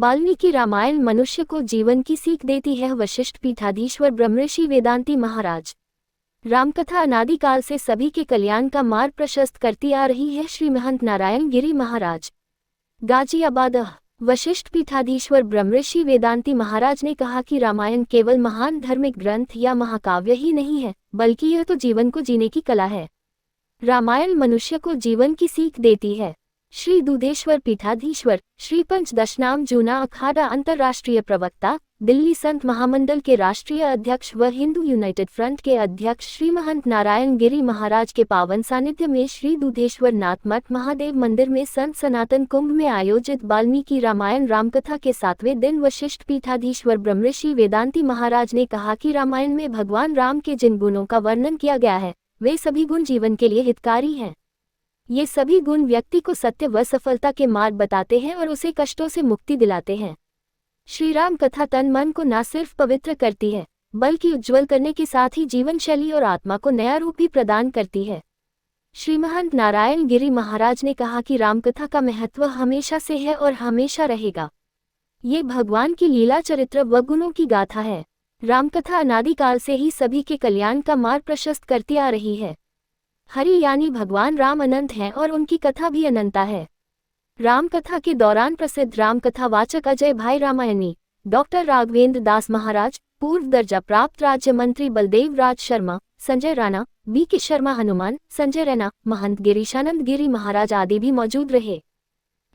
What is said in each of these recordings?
वाल्मीकि रामायण मनुष्य को जीवन की सीख देती है। वशिष्ठ पीठाधीश्वर ब्रह्मर्षि वेदांती महाराज। रामकथा अनादिकाल से सभी के कल्याण का मार्ग प्रशस्त करती आ रही है। श्री महंत नारायण गिरी महाराज, गाजियाबाद। वशिष्ठ पीठाधीश्वर ब्रह्मर्षि वेदांती महाराज ने कहा कि रामायण केवल महान धार्मिक ग्रंथ या महाकाव्य ही नहीं है, बल्कि यह तो जीवन को जीने की कला है। रामायण मनुष्य को जीवन की सीख देती है। श्री दूधेश्वर पीठाधीश्वर श्री पंचदशनाम जूना अखाड़ा अंतर्राष्ट्रीय प्रवक्ता, दिल्ली संत महामंडल के राष्ट्रीय अध्यक्ष व हिंदू यूनाइटेड फ्रंट के अध्यक्ष श्री महंत नारायण गिरी महाराज के पावन सानिध्य में श्री दूधेश्वर नाथ मठ महादेव मंदिर में संत सनातन कुंभ में आयोजित वाल्मीकि रामायण रामकथा के 7वें दिन वशिष्ठ पीठाधीश्वर ब्रह्मर्षि वेदांती महाराज ने कहा कि रामायण में भगवान राम के जिन गुणों का वर्णन किया गया है, वे सभी गुण जीवन के लिए हितकारी हैं। ये सभी गुण व्यक्ति को सत्य व सफलता के मार्ग बताते हैं और उसे कष्टों से मुक्ति दिलाते हैं। श्री राम कथा तन मन को न सिर्फ पवित्र करती है, बल्कि उज्ज्वल करने के साथ ही जीवन शैली और आत्मा को नया रूप भी प्रदान करती है। श्री महंत नारायण गिरी महाराज ने कहा कि रामकथा का महत्व हमेशा से है और हमेशा रहेगा। ये भगवान की लीला, चरित्र व गुणों की गाथा है। रामकथा अनादिकाल से ही सभी के कल्याण का मार्ग प्रशस्त करती आ रही है। हरि यानी भगवान राम अनंत हैं और उनकी कथा भी अनंता है। रामकथा के दौरान प्रसिद्ध रामकथा वाचक अजय भाई रामायणी, डॉक्टर राघवेंद्र दास महाराज, पूर्व दर्जा प्राप्त राज्य मंत्री बलदेव राज शर्मा, संजय राणा, बी के शर्मा हनुमान, संजय रैना, महंत गिरीशानंद गिरी महाराज आदि भी मौजूद रहे।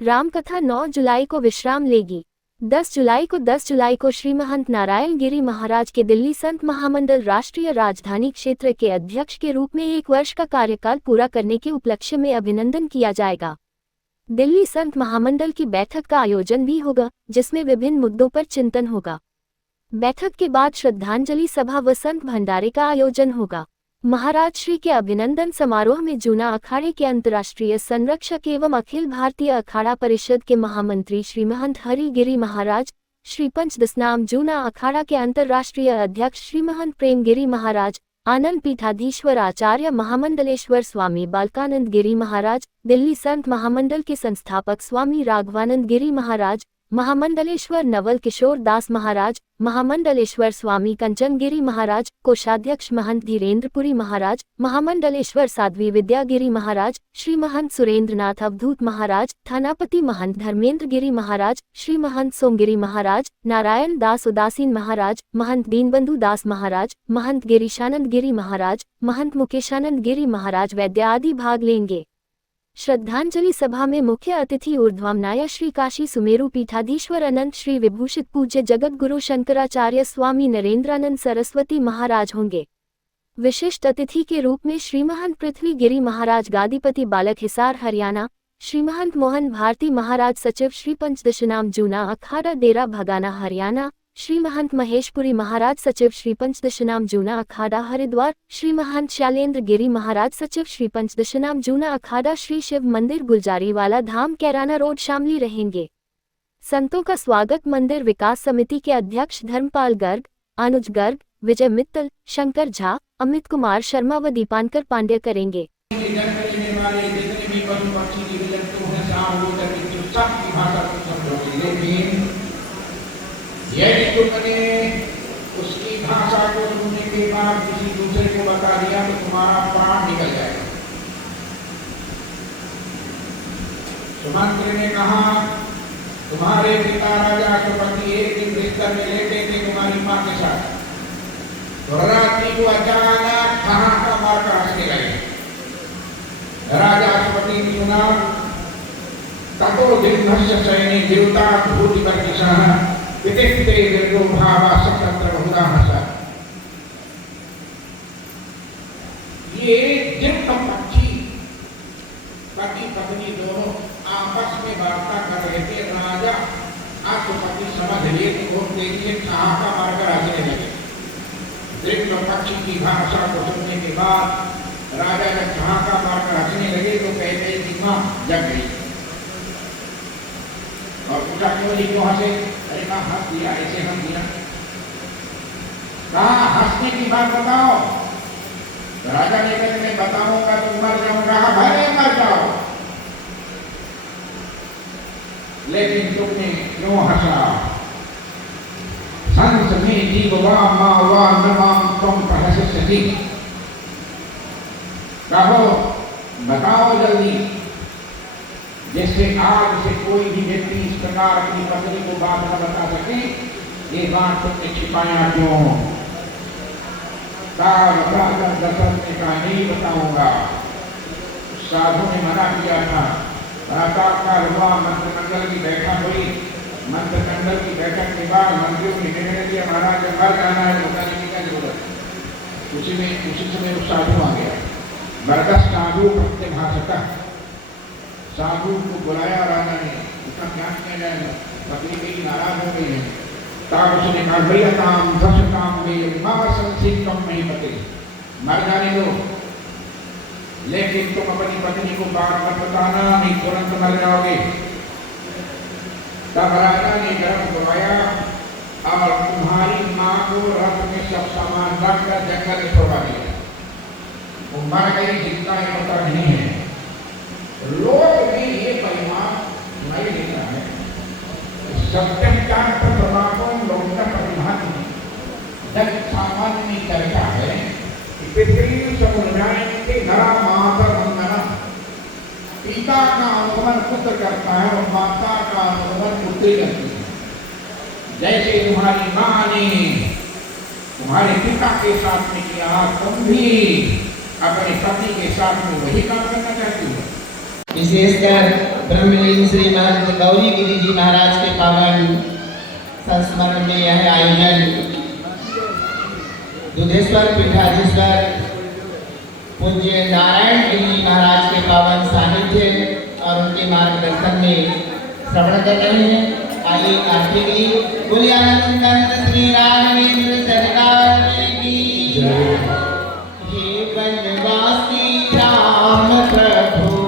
रामकथा 9 जुलाई को विश्राम लेगी। 10 जुलाई को श्री महंत नारायण गिरी महाराज के दिल्ली संत महामंडल राष्ट्रीय राजधानी क्षेत्र के अध्यक्ष के रूप में 1 वर्ष का कार्यकाल पूरा करने के उपलक्ष्य में अभिनंदन किया जाएगा। दिल्ली संत महामंडल की बैठक का आयोजन भी होगा, जिसमें विभिन्न मुद्दों पर चिंतन होगा। बैठक के बाद श्रद्धांजलि सभा व संत भंडारे का आयोजन होगा। महाराज श्री के अभिनंदन समारोह में जूना अखाड़े के अंतर्राष्ट्रीय संरक्षक एवं अखिल भारतीय अखाड़ा परिषद के महामंत्री श्री महंत हरि गिरी महाराज, श्री पंचदशनाम जूना अखाड़ा के अंतर्राष्ट्रीय अध्यक्ष श्री महंत प्रेम गिरी महाराज, आनंद पीठाधीश्वर आचार्य महामंडलेश्वर स्वामी बालकानंद गिरी महाराज, दिल्ली संत महामंडल के संस्थापक स्वामी राघवानंद गिरी महाराज, महामंडलेश्वर नवल किशोर दास महाराज, महामंडलेश्वर स्वामी कंचन गिरी महाराज, कोषाध्यक्ष महंत धीरेन्द्रपुरी महाराज, महामंडलेश्वर साध्वी विद्यागिरी महाराज, श्री महंत सुरेंद्रनाथ अवधूत महाराज, थानापति महंत धर्मेंद्र गिरी महाराज, श्री महंत सोमगिरी महाराज, नारायण दास उदासीन महाराज, महंत दीनबंधु दास महाराज, महंत गिरीशानंद गिरी महाराज, महंत मुकेशानंद गिरी महाराज वैद्य आदि भाग लेंगे। श्रद्धांजलि सभा में मुख्य अतिथि ऊर्ध्वामनाय श्री काशी सुमेरु पीठाधीश्वर अनंत श्री विभूषित पूज्य जगत गुरु शंकराचार्य स्वामी नरेंद्रानंद सरस्वती महाराज होंगे। विशिष्ट अतिथि के रूप में श्री महंत पृथ्वी गिरी महाराज गादीपति बालक हिसार हरियाणा, श्री महंत मोहन भारती महाराज सचिव श्री पंचदशनाम जूना अखाड़ा डेरा भगाना हरियाणा, श्री महंत महेशपुरी महाराज सचिव श्री पंचदशनाम जूना अखाड़ा हरिद्वार, श्री महंत शैलेंद्र गिरी महाराज सचिव श्री पंचदशनाम जूना अखाड़ा श्री शिव मंदिर गुलजारी वाला धाम कैराना रोड शामली रहेंगे। संतों का स्वागत मंदिर विकास समिति के अध्यक्ष धर्मपाल गर्ग, अनुज गर्ग, विजय मित्तल, शंकर झा, अमित कुमार शर्मा व दीपांकर पांड्य करेंगे। यदि तुमने उसकी भाषा को सुनने के बाद किसी दूसरे को बता दिया तो तुम्हारा प्राण निकल जाएगा। सुमंत्र ने कहा, तुम्हारे पिता राजा अश्वपति एक दिन बिस्तर में लेटे थे तुम्हारी मां के साथ, तो रात्रि को अचानक ठहाका मारकर हंसने लगे। राजा अश्वपति ने सुना, ततो दिग्भस्य सैने देवता भूति वर्गिशः विदिते विर्गो भावा सतत्र बहुधा। ये दिव्य पक्षी पति पत्नी दोनों आपस में वार्ता कर रहे थे। राजा अश्वपति समझ लिए तो बहुत तेजी से ठहाका मारकर हंसने लगे। दिव्य पक्षी की भाषा को सुनने के बाद राजा जब ठहाका मारकर हंसने लगे तो कहते कि मां जग गई और पूछा क्यों जी क्यों हंसे? अरे कहा हंस दिया, ऐसे हंस दिया। कहा हंसने की बात बताओ। तो राजा ने कहा मैं बताऊंगा तो मर जाऊंगा। भले मर जाओ, लेकिन तुमने क्यों हंसा? संत में जीववा मावा नमाम तुम प्रहस सजी। कहो, बताओ जल्दी, जिससे आज से कोई भी व्यक्ति इस प्रकार अपनी पत्नी को बात न बता सके, ये बात तुमने छिपाया क्यों? बताकर दशरथ ने कहा, नहीं बताऊंगा। साधु ने मना किया था। प्रातःकाल हुआ, मंत्रिमंडल की बैठक हुई। मंत्रिमंडल की बैठक के बाद मंत्रियों ने निर्णय किया, महाराज जब मर जाना है बताने की क्या जरूरत है। उसी समय वो साधु आ गया। मरगस साधु प्रत्यभाषक, साधु को बुलाया राजा ने, उसका क्या किया जाएगा, पत्नी मेरी नाराज हो गई है। तब उसने कहा, भैया काम दस काम में माँ संसित कम नहीं पते, मर जाने दो, लेकिन तुम अपनी पत्नी को बात मत बताना, नहीं तुरंत मर जाओगे। तब राजा ने गर्भ करवाया और तुम्हारी माँ को रथ में सब सामान रखकर जंगल में छोड़ा दिया। वो मर गई, जितना ही पता नहीं है। लोक में ये परिणाम सुनाई देता है। सत्यम ज्ञान पर प्रभाव लोक का प्रतिभात नहीं। जब सामान्य में चर्चा है कि पृथ्वी समुद्रायण नरा माता वंदना, पिता का अनुगमन पुत्र करता है और माता का अनुगमन पुत्री करती है। जैसे तुम्हारी माँ ने तुम्हारे पिता के साथ में किया, तुम भी अपने पति के साथ में वही काम करना चाहती हो। विशेषकर ब्रह्मलीन श्री महंत गौरी गिरी जी महाराज के पावन संस्मरण में यह आयोजन दुधेश्वर पीठाधीश्वर पूज्य नारायण गिरी महाराज के पावन सानिध्य और उनके मार्गदर्शन में श्रवण कर रहे हैं। आइए आरती की बोलिए आनंद श्री राघवेंद्र सरकार की जय। हे वनवासी राम प्रभु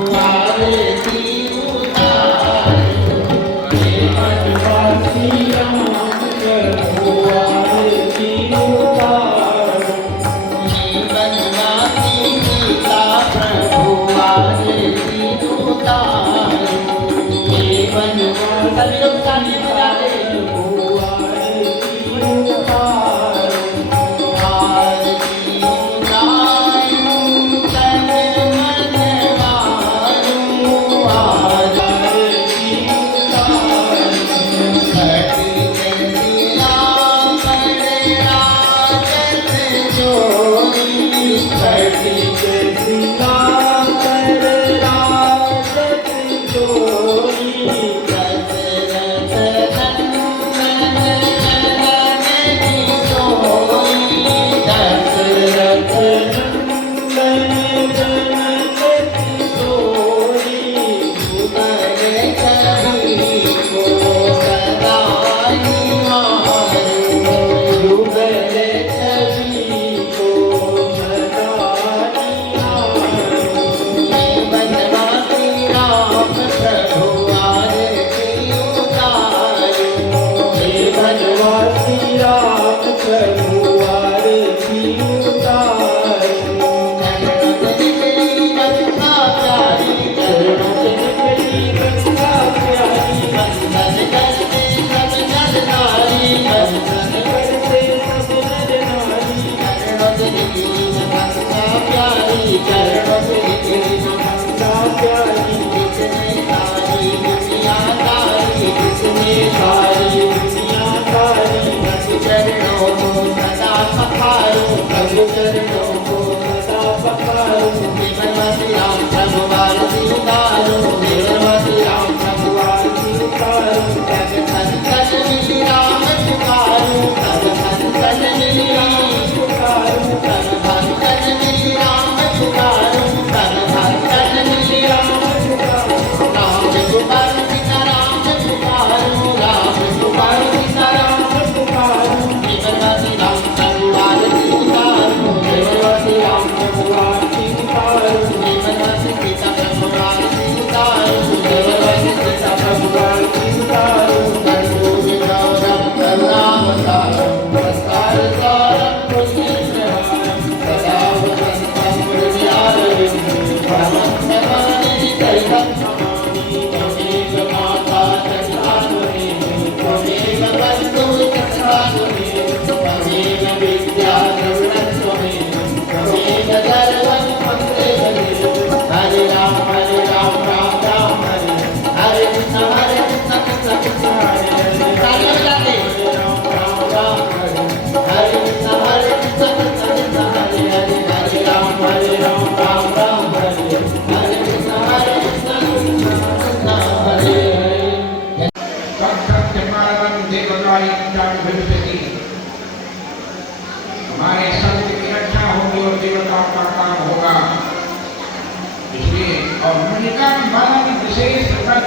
और मणिकर्ण बन विशेष व्रत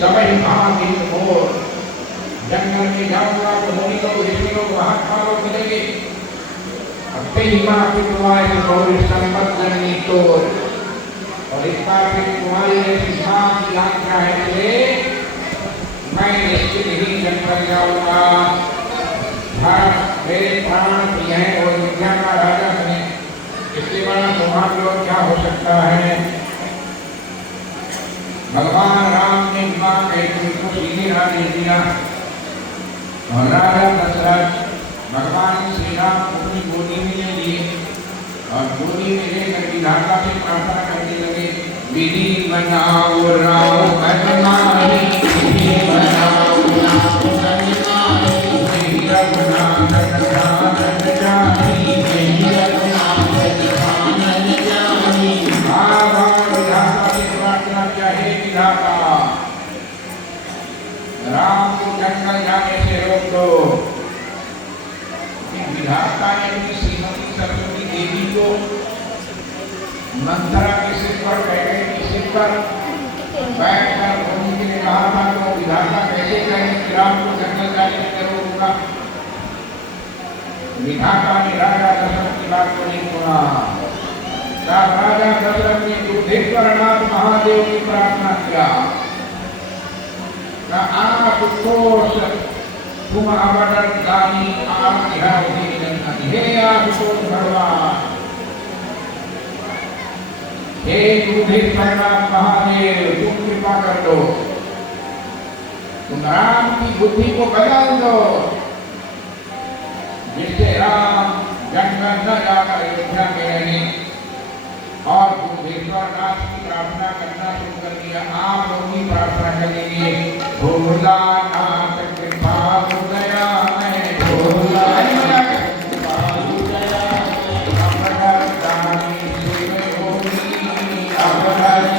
सबई भावी और जंगल में जाऊंगा तो मुनि लोग ऋषि लोग महात्मा लोग मिलेंगे। अपने ही माँ की तुम्हारे गौरी संपत जननी तो और इस बार फिर तुम्हारी ऐसी माँ की यात्रा है इसलिए मैं निश्चित ही जंगल जाऊंगा। भारत मेरे प्राण प्रिय हैं और विद्या का राजा बने, इससे बड़ा तुम्हारे लोग क्या हो सकता है। भगवान राम ने माँ कैकेयी को सीधे आदेश दिया और राजा दशरथ भगवान श्री राम को अपनी गोदी में ले लिए और गोदी में लेकर विधाता से प्रार्थना करने लगे। विधि बनाओ राम बनमाही, विधि बनाओ राम बनमाही, विधि रघुनाथ रघुनाथ जानी, विधि रघुनाथ रघुनाथ जानी। भगवान विधाता से प्रार्थना किया, हे विधाता राम को जंगल जाने से रोक दो। विधाता ने अपनी श्रीमती सरस्वती देवी को मंथरा के सिर पर कैकेयी के सिर पर बैठकर बोलने के लिए कहा था, तो विधाता कैसे कहेंगे कि राम को जंगल जाने से रोकूंगा। विधाता ने राजा दशरथ की बात को नहीं सुना। राजा दशरथ ने दुर्धेश्वरनाथ महादेव की प्रार्थना किया, आप कोश तुम अवतरण दानी आज्ञा हे आशुतोष भगवान, हे दुर्धेश्वरनाथ महादेव तुम कृपा कर दो, तुम राम की बुद्धि को बदल दो जिससे राम जंगल न जाकर अयोध्या में रहे। और दुर्धेश्वरनाथ की प्रार्थना करना शुरू कर दिया। आप लोग भी प्रार्थना करेंगे, भोलानाथ कृपा दया मैं भोलानाथ कृपा दया अवतारी शिव होगी अवतारी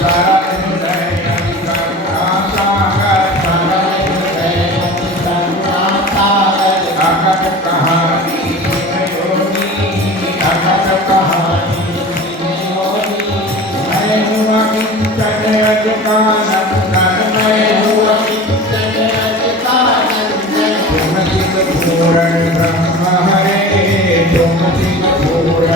सारा हृदय करुणा सागर सारा हृदय करुणा सागर अगत कहानी पूर्ण ब्रह्म हरे तुम पूर्ण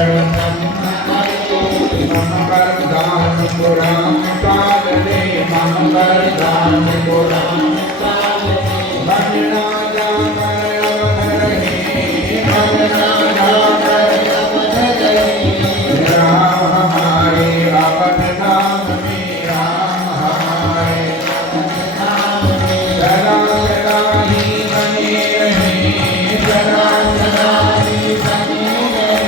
मम वरदान पुराण काल दे मम वरदान पुराण काल भजना जाकर अवध रहे भजना जाकर अवध रहे राम हमारे अवध धाम में राम हमारे धाम में सदा सदा ही बने रहे सदा सदा ही बने रहे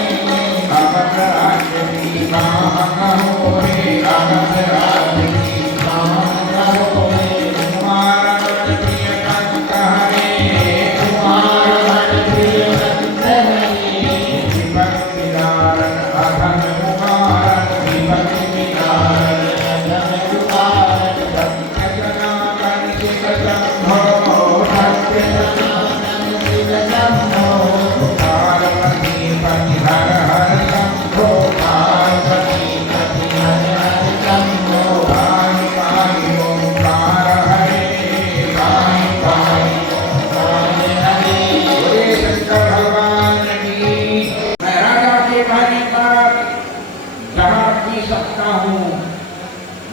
अवध राज्य की माँ हो रे अवध राज्य की माँ हो रे तुम्हारा मन प्रिय कंठ हरे तुम्हारा मन प्रिय कंठ हरे विपत्ति निवारण अधम कुमार विपत्ति निवारण अधम कुमार सत्य सनातन शिव शंभो सत्य सनातन शिव शंभो पार्वती पति हर हर शंभो पार्वती पति हर हर शंभो पाहि पाहि ओंकार हरे पाहि पाहि ओंकार हरे। बोले शंकर भगवान की। मैं राजा के कहने पर जहाँ पी सकता हूँ,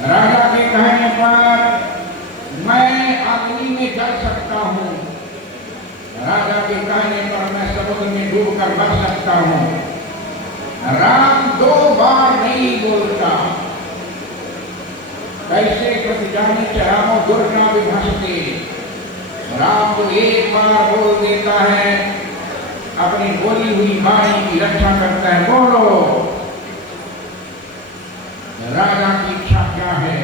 राजा के कहने पर मैं अग्नि में जल सकता हूँ, राजा के कहने पर मैं समुद्र में डूब कर मर सकता हूँ। राम दो बार नहीं बोलता, कैसे प्रति जाने रामो दुर्गा विभस्ते। राम को एक बार बोल देता है, अपनी बोली हुई वाणी की रक्षा करता है। बोलो राजा की इच्छा क्या है।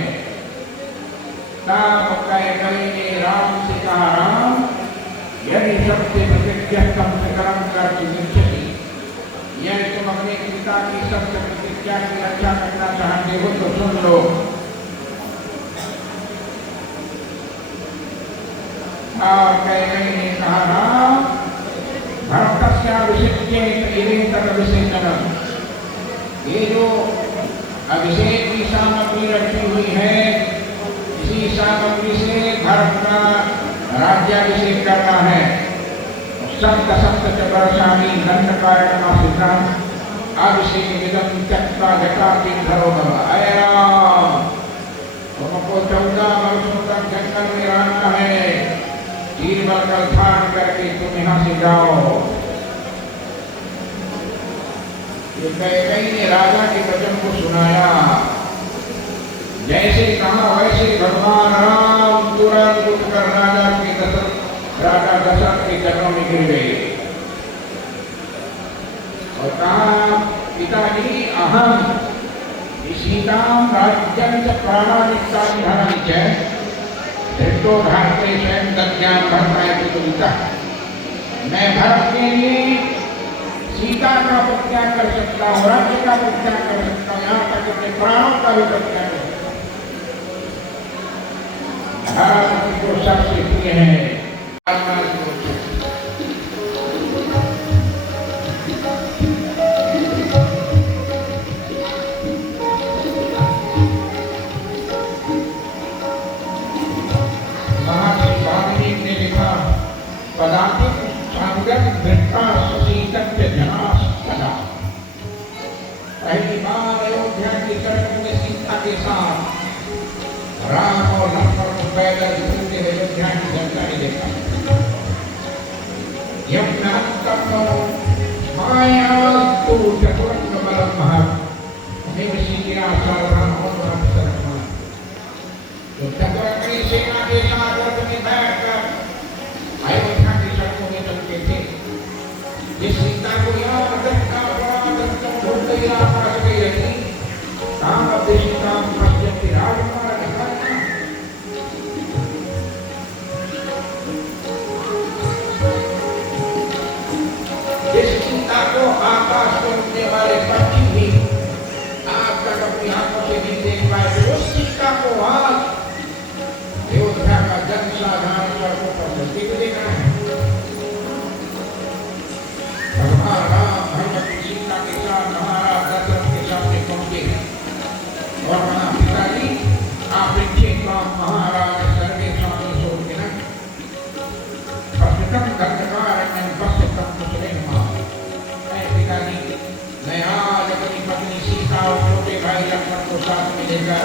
ताप कैकेयी ने राम से कहा, राम यदि सबसे प्रतिज्ञास्तम करम कर चुकी, यदि तुम अपने पिता की सबसे प्रतिज्ञा की रक्षा करना चाहते हो तो सुन लो। और कैकेयी ने कहा, राम भरतस्या विषिज्ञेत इरेतद विषेचनम, ये जो अभिषेक की सामग्री रखी हुई है, इसी सामग्री से धर्म का राज्याभिषेक करना है। सप्त सप्त च वर्षाणि दंडकारणासिद्धं अभिषेकमिदं त्यक्त्वा जटाकिन्धरो भव। अये राम, तुमको 14 वर्षों तक जंगल में रहना है, 3 वर्ष धारण करके तुम यहाँ से जाओ। ये कैकेयी ने राजा के वचन को सुनाया, जैसे कहा वैसे भगवान राम तुरंत उठकर राजा दशरथ के चरणों में गिर गए और कहा, पिताजी अहम सीताम राज्यं च प्राणानिष्ठानि धनानि च धृतो धारते स्वयं तज्ज्ञान भरताय पितुलिता। मैं भरत के लिए सीता का परित्याग कर सकता हूँ, राज्य का परित्याग कर सकता हूँ, यहाँ तक अपने प्राणों का भी परित्याग कर सकता हूँ। भारत को सबसे प्रिय है पहली बार अयोध्या की सड़क में सीता के साथ राम और लक्ष्मण को पैदल घूमते हुए अयोध्या की जनता ने देखा। यज्ञात्मको मायास्तु चतुरंग बलम महत् निवसिया सर्वं सर्वं। तो चतुरंगी सेना के साथ रथ में बैठकर अयोध्या की सड़कों में चलते थे। जिस सीता को यहाँ का जिस चिंता को आकाश में उड़ने वाले पक्षी भी आज तक अपनी आंखों से नहीं देख पाए, उस चिंता को आज अयोध्या का जनसाधारण सड़कों पर चलते हुए देखा है। भगवान राम भगवती सीता के साथ महाराज दशरथ के सामने पहुंचे और कहा, पिताजी आप इनके काम महाराज सर्वे स्वामी सोच के न पिताजी मैं आज अपनी पत्नी सीता और छोटे भाई लक्ष्मण को साथ में लेकर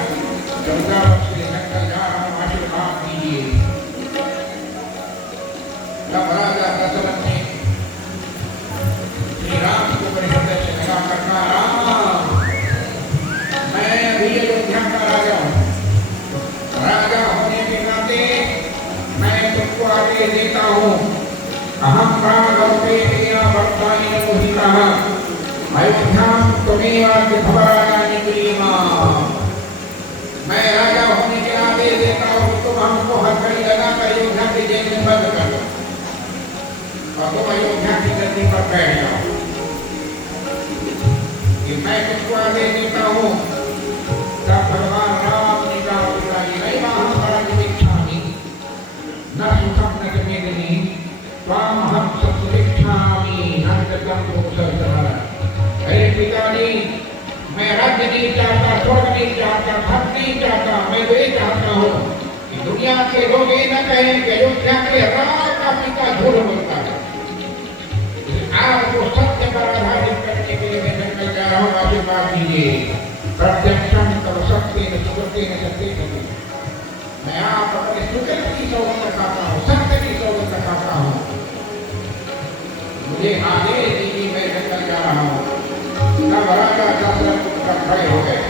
गंगावत से जंगल जा रहा हूँ, आशीर्वाद दीजिए। तब राजा दशरथ ने श्री राम को परिषद से लगा करना, राम मैं अभी अयोध्या का राजा हूँ, राजा होने के नाते मैं तुमको आदेश देता हूँ, अहम प्रागौते वर्तानि मोहितः अयोध्यां त्वमेव भवराजानि प्रियमा। मैं राजा होने के आदेश देता हूँ कि तुम हमको हर घड़ी लगाकर अयोध्या के जेल में बंद कर दो और तुम अयोध्या की गद्दी पर बैठ जाओ। कि मैं तुमको आदेश देता हूँ। तब भगवान राम ने कहा, पिताजी नहीं महाराज न सुखम न मेदिनी त्वाम हम सत्सरिक्षामि नंदकम दोषर्धनः। अरे पिताजी मैं राज्य नहीं चाहता, स्वर्ग नहीं चाहता, धन नहीं चाहता, मैं तो ये चाहता हूँ कि दुनिया के लोग ये न कहें कि अयोध्या के राम का पिता झूठ बोलता है। आपको सत्य पर आधारित करने के लिए मैं जंगल जा रहा हूँ, आशीर्वाद दीजिए। प्रत्यक्षम तव सत्येन सुकृतेन सत्येन। मैं आप अपने सुकृत की सौगंध खाता हूँ, सत्य की सौगंध खाता हूँ, मुझे आदेश दीजिए, मैं जंगल जा रहा हूँ। तब राजा दशरथ खड़े हो गए,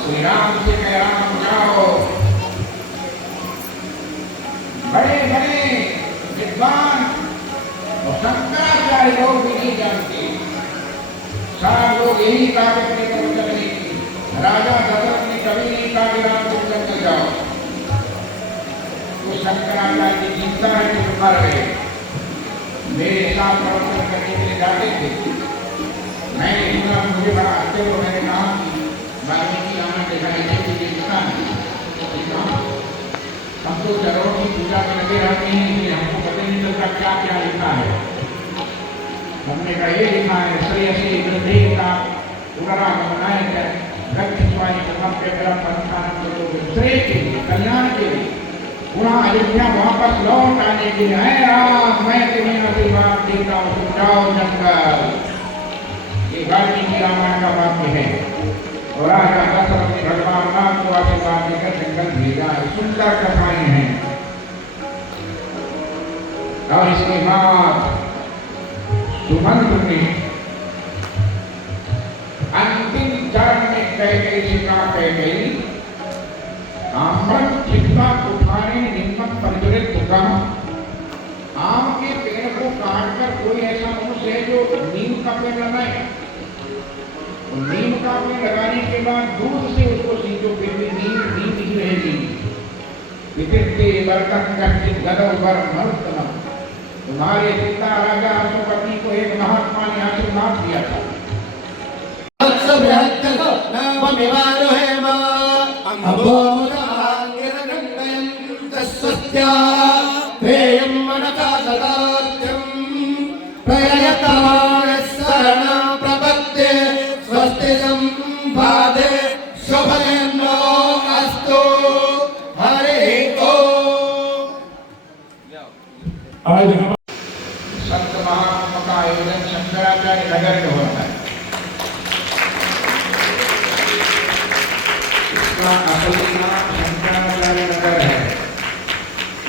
श्री राम से कह, राम जाओ, बड़े बड़े विद्वान और शंकराचार्य लोग भी नहीं जानते, सब लोग यही कहा कि राजा दशरथ ने कभी नहीं कहा कि राम तुम जंगल जाओ। तो शंकराचार्य की चिंता है कि तुम मर गए, मेरे साथ प्रवचन करने के लिए जाते थे, मैंने सुना मुझे बड़ा अच्छे हो, मैंने कहा वाल्मीकि रामायण देखा नहीं हम तो चलो की पूजा में लगे रहते हैं, इसलिए हमको पता नहीं चलता क्या क्या लिखा है। हमने का ये लिखा है श्रेयसी वृद्धेता पुनरागमनाय च गच्छ्वानि कर्मभ्यः पंथानं ततो श्रेय के लिए, कल्याण के लिए, पुनः अयोध्या वापस लौट आने के लिए, है राम मैं तुम्हें आशीर्वाद देता हूँ, तुम जाओ जंगल। ये वाल्मीकि रामायण का वाक्य है। और राजा दशरथ ने भगवान राम को आशीर्वाद देकर जंगल भेजा। सुंदर कथाएं हैं। और इसके बाद सुमंत्र ने अंतिम चरण में कैकेयी से कहा, कैकेयी आम्रम चित्ता उठाने निम्न परिचरित कहा, आम के पेड़ को काटकर कोई ऐसा मनुष्य है जो नीम का पेड़ लगाए, नीम का पेड़ लगाने के बाद दूर से उसको सींचो, फिर भी नीम ही रहेगी। विकृति बरकत कच्चित गदौ वर मरुत्तम, तुम्हारे पिता राजा अशोकपति को एक महात्मा ने आशीर्वाद दिया था। संत महात्मा का आयोजन शंकराचार्य नगर में होता है। इसका असली नाम शंकराचार्य नगर है।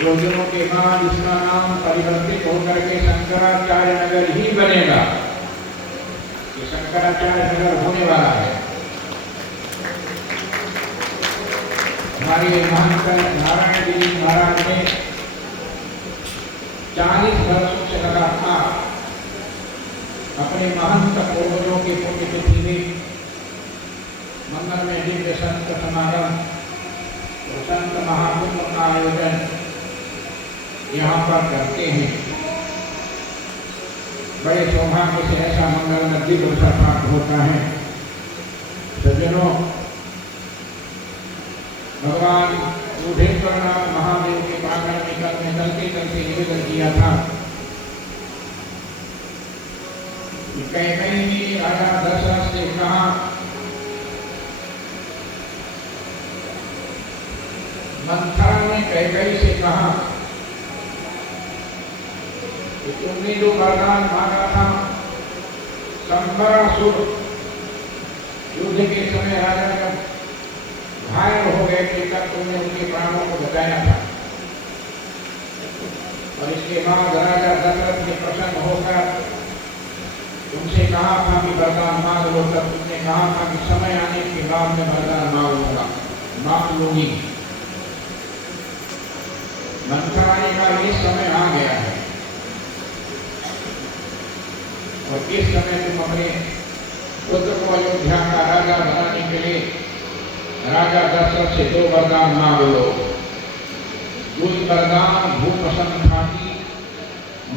योजनों के बाद इसका नाम परिवर्तित होकर के शंकराचार्य नगर ही बनेगा। ये शंकराचार्य नगर होने वाला है। हमारे महंत नारायण गिरी महाराज ने 40 वर्षों से लगातार अपने महंत पूर्वजों के पुण्यतिथि में मंदिर में दिव्य संत समागम और संत महाकुंभ का आयोजन यहाँ पर करते हैं। बड़े सौभाग्य से ऐसा मंगल में दिव्य प्राप्त होता है। सज्जनों, भगवान बुद्धेश्वरनाथ महादेव के प्रांगण में कल में चलते चलते निवेदन किया था कि कैकेयी ने राजा दशरथ से कहा, मंथरा ने कैकेयी से कहा कि तुमने जो वरदान मांगा था, संबरासुर युद्ध के समय राजा जब घायल हो गए थे तब तुमने उनके प्राणों को बचाया था। और इसके बाद राजा दशरथ ने प्रसन्न होकर तुमसे कहा था कि वरदान मांग लो, तब तुमने कहा था कि समय आने के बाद मैं वरदान मांगूंगा, मांग लूंगी। मंथरा ने कहा ये समय आ गया है और इस समय तुम अपने पुत्र को अयोध्या का राजा बनाने के लिए राजा दशरथ से 2 वरदान मांग लो। कोई वरदान भूप्रसन्न छाती,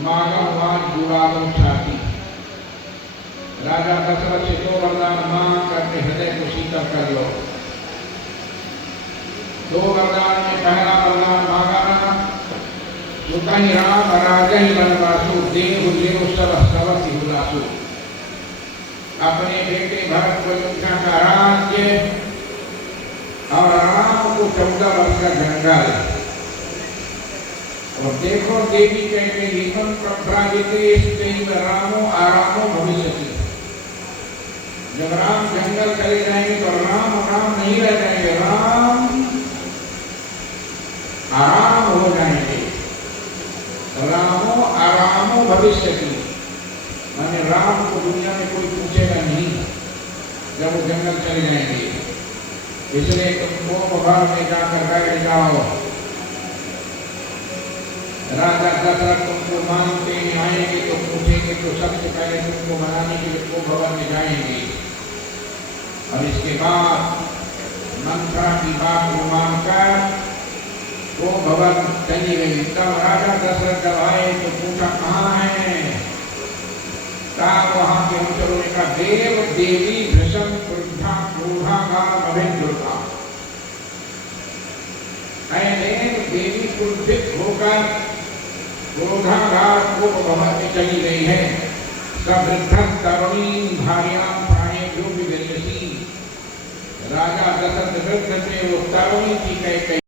मागवान जुड़ावो छाती। राजा दशरथ से 2 वरदान मांग करके हृदय को शीतल कर लो। 2 वरदान में पहला वरदान मांगा ना, सुतहि राम राजहि वनवासु, देव देव सब सवसि हुलासु। अपने बेटे भरत को अयोध्या का राज्य और राम को 14 वर्ष का जंगल। और देखो देवी कहते लीपन प्रभ्राजिते रामो आरामो भविष्यति। जब राम जंगल चले जाएंगे तो राम राम नहीं रह जाएंगे, राम आराम हो जाएंगे। रामो आरामो भविष्यति माने राम को दुनिया में कोई पूछेगा नहीं जब वो जंगल चले जाएंगे। इसलिए तुम भवन में जाकर बैठ जाओ। राजा दशरथ तुमको मानते आएंगे तो पूछेंगे तो सबसे पहले तुमको मनाने के लिए वो भवन में जाएंगे। और इसके बाद मंथरा की बात को मानकर वो भवन चली गई। तब राजा दशरथ जब आए तो पूछा कहाँ है? तब वहां के अनुचरों ने कहा देव देवी भृशम क्रुद्धा क्रोधागार अभिद्रुता। देवी क्रोधित होकर क्रोधागार को भवन में चली गई है। सवृद्धं तरुणीं भार्यां प्राणेभ्यो विगच्छति। राजा दशरथ वृद्ध से वो तरुणी थी कैकेयी।